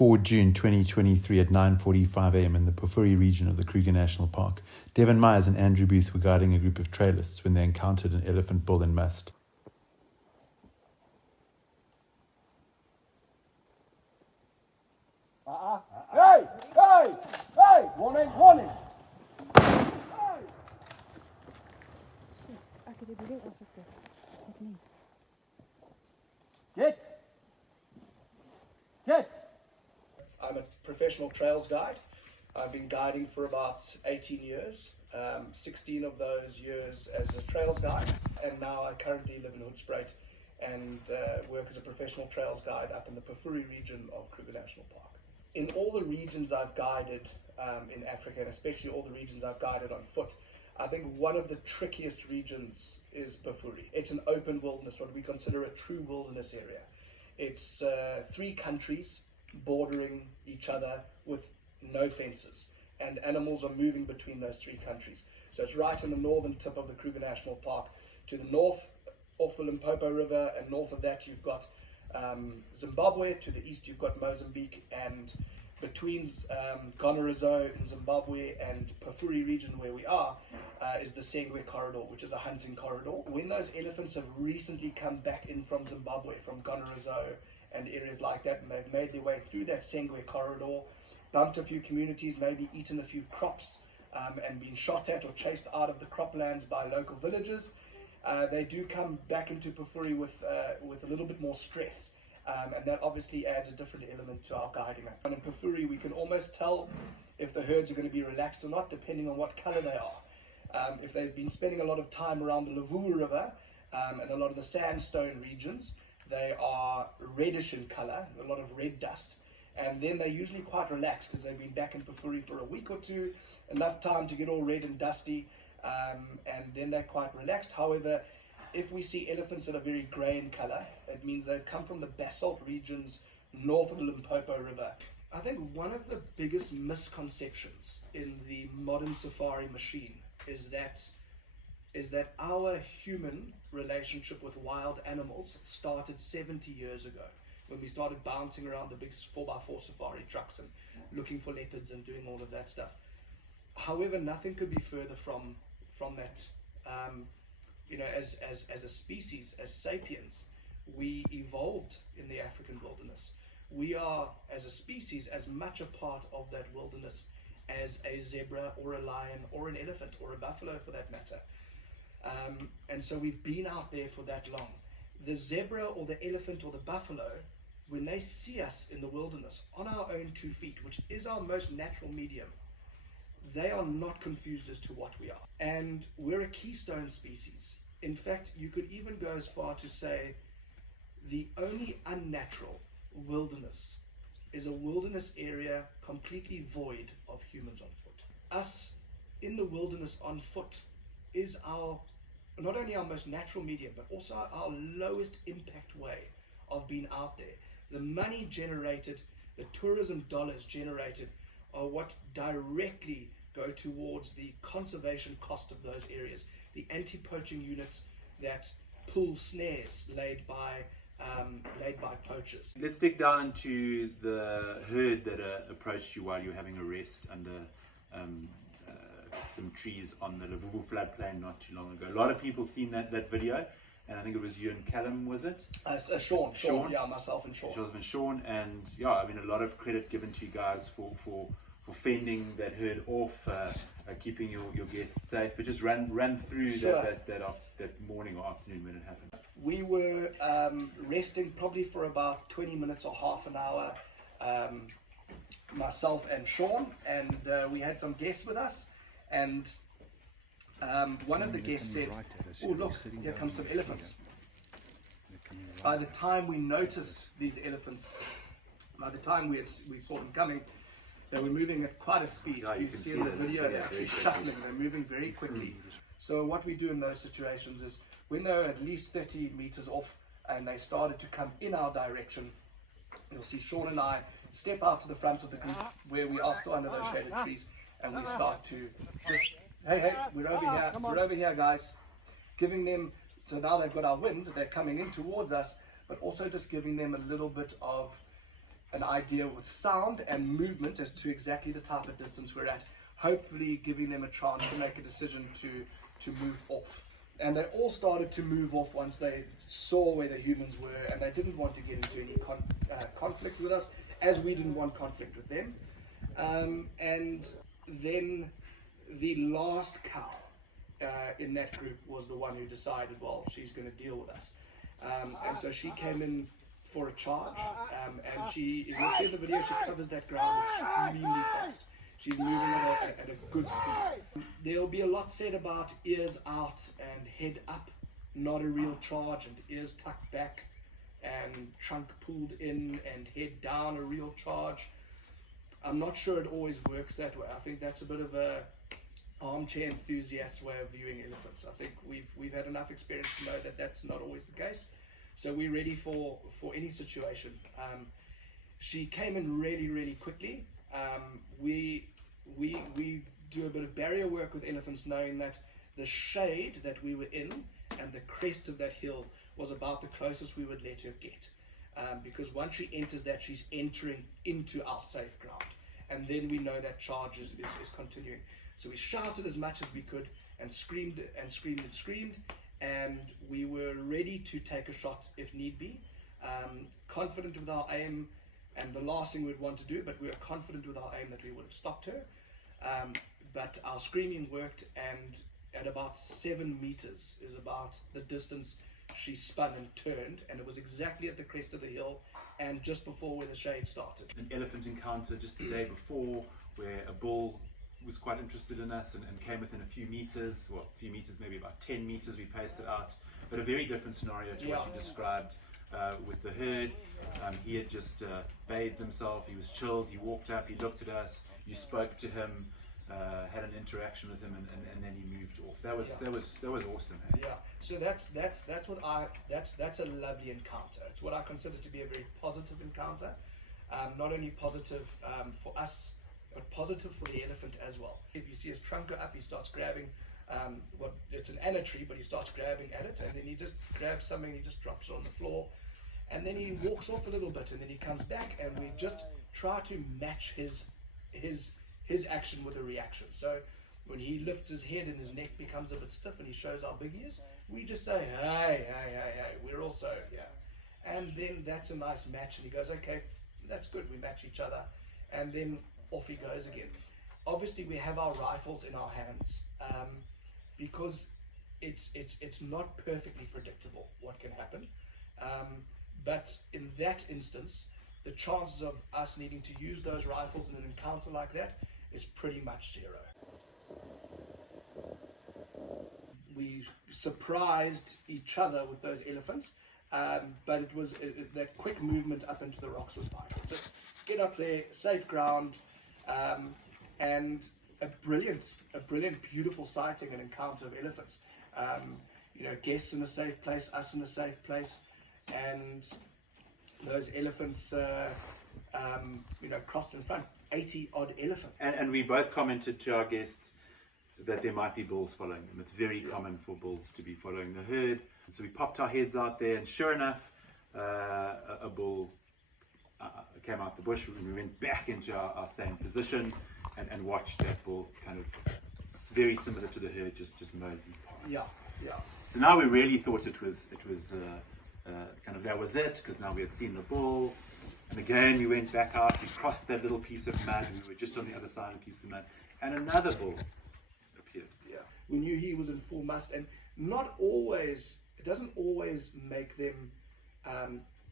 4 June 2023 at 9:45 a.m. in the Pafuri region of the Kruger National Park. Devon Myers and Andrew Booth were guiding a group of trailists when they encountered an elephant bull in musth. Hey! Hey! Hey! Warning! Warning! Shit, I could have been officer. With me. Get! I'm a professional trails guide. I've been guiding for about 18 years, 16 of those years as a trails guide, and now I currently live in Hoedspruit and work as a professional trails guide up in the Pafuri region of Kruger National Park. In all the regions I've guided in Africa, and especially all the regions I've guided on foot, I think one of the trickiest regions is Pafuri. It's an open wilderness, what we consider a true wilderness area. It's 3 countries bordering each other with no fences, and animals are moving between those 3 countries. So it's right in the northern tip of the Kruger National Park. To the north, off the Limpopo River, and north of that you've got Zimbabwe. To the east you've got Mozambique, and between Gonorrhoea in Zimbabwe and Pafuri region where we are is the Sengwe corridor, which is a hunting corridor. When those elephants have recently come back in from Zimbabwe, from Gonorrhoea and areas like that, and they've made their way through that Sengwe corridor, bumped a few communities, maybe eaten a few crops, and been shot at or chased out of the croplands by local villagers, they do come back into Pafuri with a little bit more stress. And that obviously adds a different element to our guiding. And in Pafuri, we can almost tell if the herds are going to be relaxed or not, depending on what color they are. If they've been spending a lot of time around the Lavu River and a lot of the sandstone regions, they are reddish in color, a lot of red dust. And then they're usually quite relaxed because they've been back in Pafuri for a week or two, enough time to get all red and dusty, and then they're quite relaxed. However, if we see elephants that are very grey in colour, it means they've come from the basalt regions north of the Limpopo River. I think one of the biggest misconceptions in the modern safari machine is that our human relationship with wild animals started 70 years ago, when we started bouncing around the big 4x4 safari trucks and looking for leopards and doing all of that stuff. However, nothing could be further from that. As a species, as sapiens, we evolved in the African wilderness. We are, as a species, as much a part of that wilderness as a zebra or a lion or an elephant or a buffalo for that matter. And so we've been out there for that long. The zebra or the elephant or the buffalo, when they see us in the wilderness on our own 2 feet, which is our most natural medium, they are not confused as to what we are. And we're a keystone species. In fact, you could even go as far to say the only unnatural wilderness is a wilderness area completely void of humans on foot. Us in the wilderness on foot is not only our most natural medium, but also our lowest impact way of being out there. The money generated, the tourism dollars generated, are what directly go towards the conservation cost of those areas, the anti-poaching units that pull snares laid by poachers. Let's dig down into the herd that approached you while you were having a rest under some trees on the Lavuvu floodplain not too long ago. A lot of people seen that video, and I think it was you and Callum, was it? Sean, yeah, myself and Sean. And yeah, I mean, a lot of credit given to you guys for fending that herd off, keeping your guests safe. But just run through Sure. that morning or afternoon when it happened. We were resting probably for about 20 minutes or half an hour, myself and Sean, and we had some guests with us, and one of the guests said, "Oh look, here come some elephants." By the time we noticed these elephants, by the time we saw them coming, they were moving at quite a speed. Yeah, you can see in the video, they're very actually quickly. shuffling, they're moving very quickly. So what we do in those situations is, when they're at least 30 meters off and they started to come in our direction, you'll see Sean and I step out to the front of the group where we are still under those shaded trees, and we start to just, hey, we're over here guys, giving them, so now they've got our wind, they're coming in towards us, but also just giving them a little bit of an idea with sound and movement as to exactly the type of distance we're at, hopefully giving them a chance to make a decision to move off. And they all started to move off once they saw where the humans were, and they didn't want to get into any conflict with us, as we didn't want conflict with them. And then the last cow in that group was the one who decided, well, she's going to deal with us. And so she came in for a charge, and she, if you'll see in the video, she covers that ground extremely fast. She's moving at a good speed. There'll be a lot said about ears out and head up, not a real charge, and ears tucked back and trunk pulled in and head down, a real charge. I'm not sure it always works that way. I think that's a bit of a armchair enthusiast way of viewing elephants. I think we've had enough experience to know that that's not always the case. So we're ready for any situation. She came in really quickly. We do a bit of barrier work with elephants, knowing that the shade that we were in and the crest of that hill was about the closest we would let her get. Because once she enters that, she's entering into our safe ground. And then we know that charge is continuing. So we shouted as much as we could and screamed and screamed and screamed. And we were ready to take a shot if need be. Confident with our aim, and the last thing we'd want to do, but we were confident with our aim that we would have stopped her. But our screaming worked, and at about 7 meters is about the distance she spun and turned, and it was exactly at the crest of the hill and just before where the shade started. An elephant encounter just the day before where a bull was quite interested in us and came within a few meters, well, a few meters, maybe about 10 meters we paced it out, but a very different scenario to what you described with the herd. He had just bathed himself, he was chilled, he walked up, he looked at us, you spoke to him, had an interaction with him, and then he moved off. That was awesome. Eh? Yeah. So that's a lovely encounter. It's what I consider to be a very positive encounter. Not only positive for us, but positive for the elephant as well. If you see his trunk go up, he starts grabbing it's an anna tree, but he starts grabbing at it, and then he just grabs something, he just drops it on the floor, and then he walks off a little bit, and then he comes back, and we just try to match his action with a reaction. So when he lifts his head and his neck becomes a bit stiff and he shows how big he is, we just say, hey, we're also here. And then that's a nice match, and he goes, okay, that's good, we match each other, and then off he goes again. Obviously we have our rifles in our hands, because it's not perfectly predictable what can happen, but in that instance the chances of us needing to use those rifles in an encounter like that is pretty much zero. We surprised each other with those elephants, but it was that quick movement up into the rocks was vital. Just get up there, safe ground, and a brilliant, beautiful sighting and encounter of elephants. Guests in a safe place, us in a safe place, and those elephants, crossed in front. 80 odd elephants. And we both commented to our guests that there might be bulls following them. It's very common for bulls to be following the herd. So we popped our heads out there, and sure enough, a bull came out the bush. We went back into our same position and watched that bull kind of very similar to the herd, just mosey past. Yeah. So now we really thought it was kind of that was it, because now we had seen the bull. And again, we went back out, we crossed that little piece of mud, we were just on the other side of the piece of mud, and another bull appeared. Yeah. We knew he was in full musth, and it doesn't always make them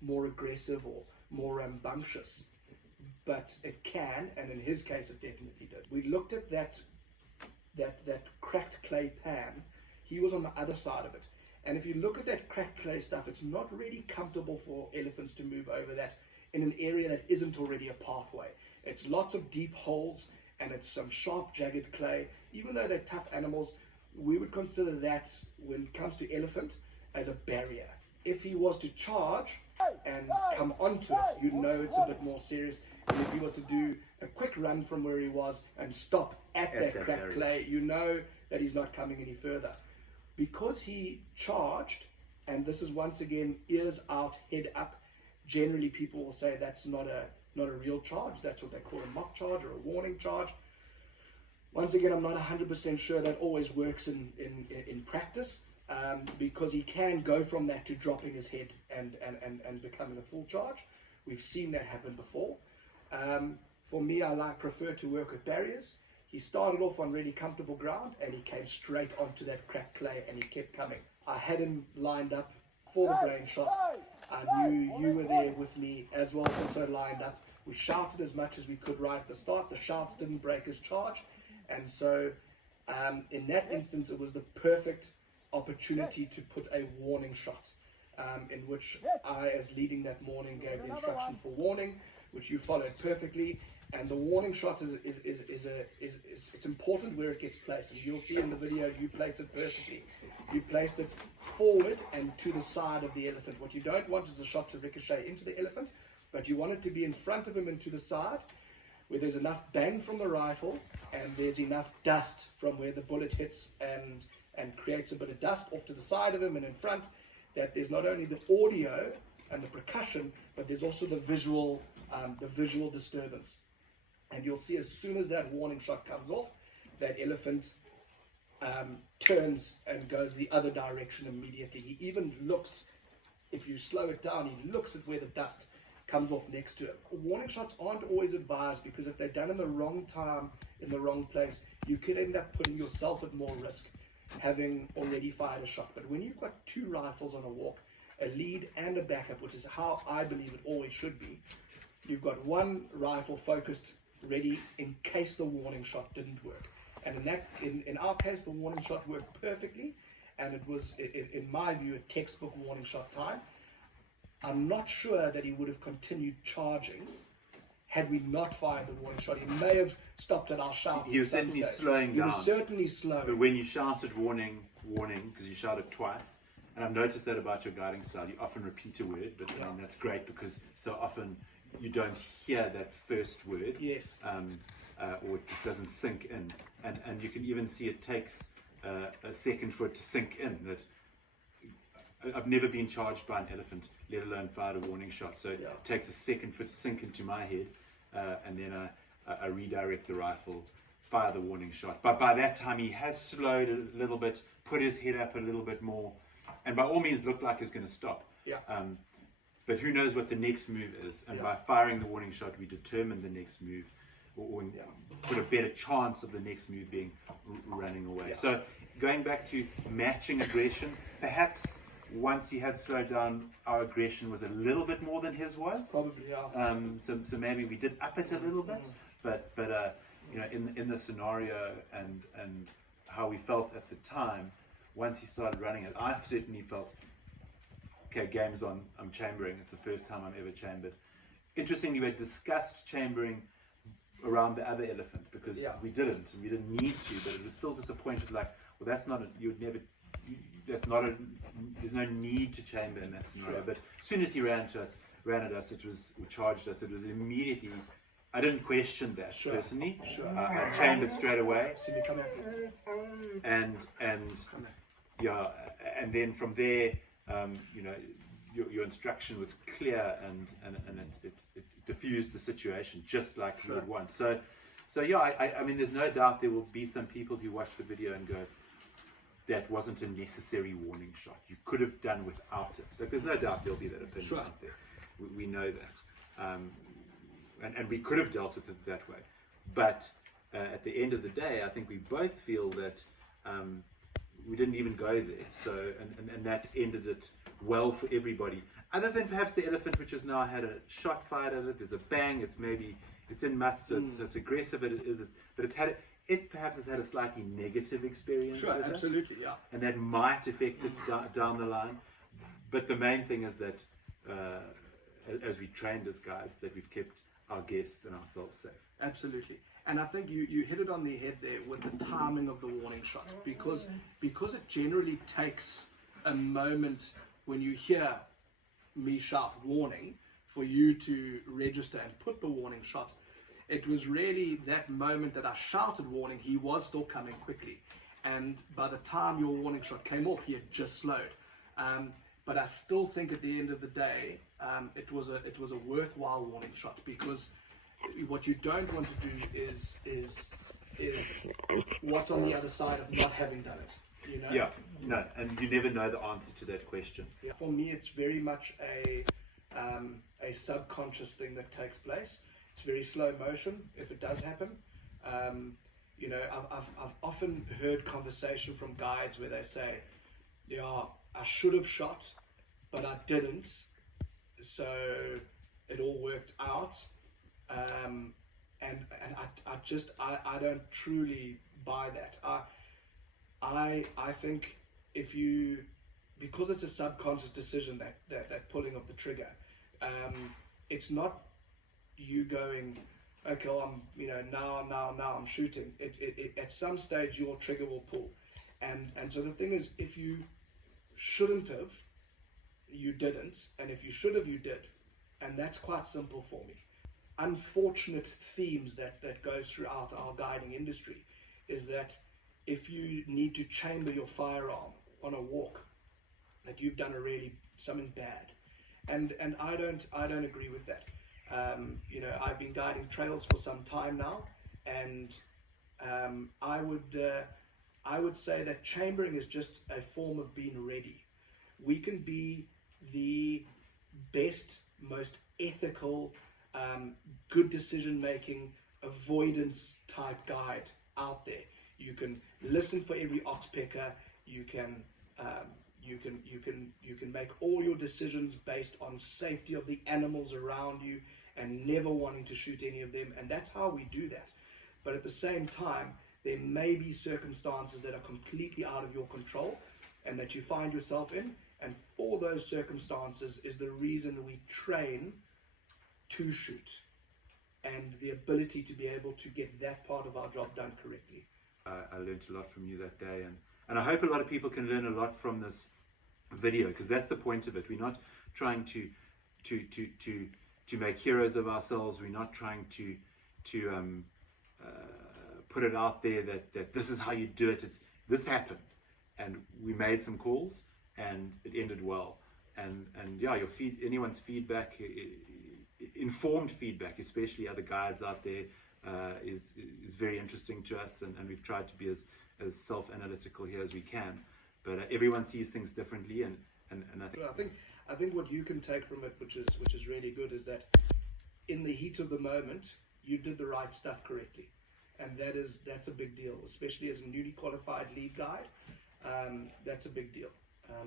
more aggressive or more rambunctious, but it can, and in his case it definitely did. We looked at that cracked clay pan. He was on the other side of it, and if you look at that cracked clay stuff, it's not really comfortable for elephants to move over that in an area that isn't already a pathway. It's lots of deep holes, and it's some sharp, jagged clay. Even though they're tough animals, we would consider that, when it comes to elephant, as a barrier. If he was to charge and come onto it, you'd know it's a bit more serious. And if he was to do a quick run from where he was and stop at that cracked clay, you know that he's not coming any further. Because he charged, and this is once again ears out, head up, generally people will say that's not a real charge. That's what they call a mock charge or a warning charge. Once again, I'm not 100% sure that always works in practice, because he can go from that to dropping his head and becoming a full charge. We've seen that happen before. For me, I prefer to work with barriers. He started off on really comfortable ground and he came straight onto that cracked clay and he kept coming. I had him lined up for the brain shot. I knew you were there with me as well, also lined up. We shouted as much as we could right at the start. The shouts didn't break his charge. And so in that instance, it was the perfect opportunity to put a warning shot, in which I, as leading that morning, gave the instruction for warning, which you followed perfectly. And the warning shot it's important where it gets placed. And you'll see in the video, you place it perfectly. You placed it forward and to the side of the elephant. What you don't want is the shot to ricochet into the elephant, but you want it to be in front of him and to the side, where there's enough bang from the rifle and there's enough dust from where the bullet hits and creates a bit of dust off to the side of him and in front, that there's not only the audio and the percussion, but there's also the visual disturbance. And you'll see as soon as that warning shot comes off, that elephant turns and goes the other direction immediately. He even looks, if you slow it down, he looks at where the dust comes off next to him. Warning shots aren't always advised, because if they're done in the wrong time, in the wrong place, you could end up putting yourself at more risk, having already fired a shot. But when you've got two rifles on a walk, a lead and a backup, which is how I believe it always should be, you've got one rifle focused, ready in case the warning shot didn't work. And in our case, the warning shot worked perfectly, and it was, in my view, a textbook warning shot time. I'm not sure that he would have continued charging had we not fired the warning shot. He may have stopped at our shouts. He was certainly slowing down. He was certainly slow. But when you shouted warning, because you shouted twice, and I've noticed that about your guiding style, you often repeat a word, but I mean, that's great, because so often you don't hear that first word. Yes. Or it just doesn't sink in. And you can even see it takes a second for it to sink in. That I've never been charged by an elephant, let alone fired a warning shot. So it takes a second for it to sink into my head, and then I redirect the rifle, fire the warning shot. But by that time, he has slowed a little bit, put his head up a little bit more, and by all means looked like he's going to stop. Yeah. But who knows what the next move is? And by firing the warning shot, we determine the next move, or put a better chance of the next move being running away. So going back to matching aggression, perhaps once he had slowed down, our aggression was a little bit more than his was. Probably, yeah. So maybe we did up it a little bit, but you know, in the scenario and how we felt at the time, once he started running it, I certainly felt, okay, game's on, I'm chambering. It's the first time I've ever chambered. Interestingly, we had discussed chambering around the other elephant, because we didn't need to, but it was still disappointed, like, well, that's not there's no need to chamber in that scenario. But as soon as he ran at us, or charged us, it was immediately, I didn't question that personally. I chambered straight away, and then from there, you know, your instruction was clear, and it diffused the situation just like you would want. So yeah, I mean, there's no doubt there will be some people who watch the video and go, that wasn't a necessary warning shot. You could have done without it. Like, there's no doubt there'll be that opinion out there. We know that. And we could have dealt with it that way. But at the end of the day, I think we both feel that we didn't even go there. So, and that ended it well for everybody. Other than perhaps the elephant, which has now had a shot fired at it. There's a bang. It's in musth, so it's aggressive. But it perhaps has had a slightly negative experience. Sure, absolutely, yeah. And that might affect it down the line. But the main thing is that, as we trained as guides, that we've kept our guests and ourselves safe. Absolutely. And I think you hit it on the head there with the timing of the warning shot, because it generally takes a moment when you hear me shout warning for you to register and put the warning shot. It was really that moment that I shouted warning, he was still coming quickly. And by the time your warning shot came off, he had just slowed. But I still think at the end of the day, it was a worthwhile warning shot, because what you don't want to do is what's on the other side of not having done it. You know? Yeah, no, and you never know the answer to that question. Yeah. For me, it's very much a subconscious thing that takes place. It's very slow motion if it does happen. You know, I've often heard conversation from guides where they say, "Yeah, I should have shot, but I didn't, so it all worked out." And I don't truly buy that. I think because it's a subconscious decision, that pulling of the trigger, it's not you going, okay, well, now I'm shooting. It at some stage your trigger will pull, and so the thing is, if you shouldn't have, you didn't, and if you should have, you did, and that's quite simple for me. Unfortunate themes that goes throughout our guiding industry is that if you need to chamber your firearm on a walk, that you've done something bad, and I don't agree with that. You know, I've been guiding trails for some time now, and I would say that chambering is just a form of being ready. We can be the best, most ethical, good decision making, avoidance type guide out there. You can listen for every oxpecker. You can make all your decisions based on safety of the animals around you and never wanting to shoot any of them, and that's how we do that. But at the same time, there may be circumstances that are completely out of your control and that you find yourself in, and for those circumstances is the reason we train to shoot, and the ability to be able to get that part of our job done correctly. I learned a lot from you that day, and I hope a lot of people can learn a lot from this video, because that's the point of it. We're not trying to make heroes of ourselves. We're not trying to put it out there that this is how you do it. This happened, and we made some calls, and it ended well. And yeah, anyone's feedback, informed feedback, especially other guides out there, is very interesting to us, and we've tried to be as self-analytical here as we can. But everyone sees things differently, and I think what you can take from it, which is really good, is that in the heat of the moment, you did the right stuff correctly, and that's a big deal, especially as a newly qualified lead guide. That's a big deal.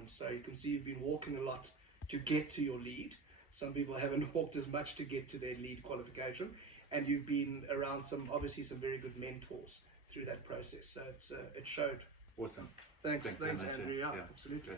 So you can see you've been walking a lot to get to your lead. Some people haven't walked as much to get to their lead qualification, and you've been around some very good mentors through that process. So it showed. Awesome. Thanks very much, Andrew. Yeah, yeah. absolutely.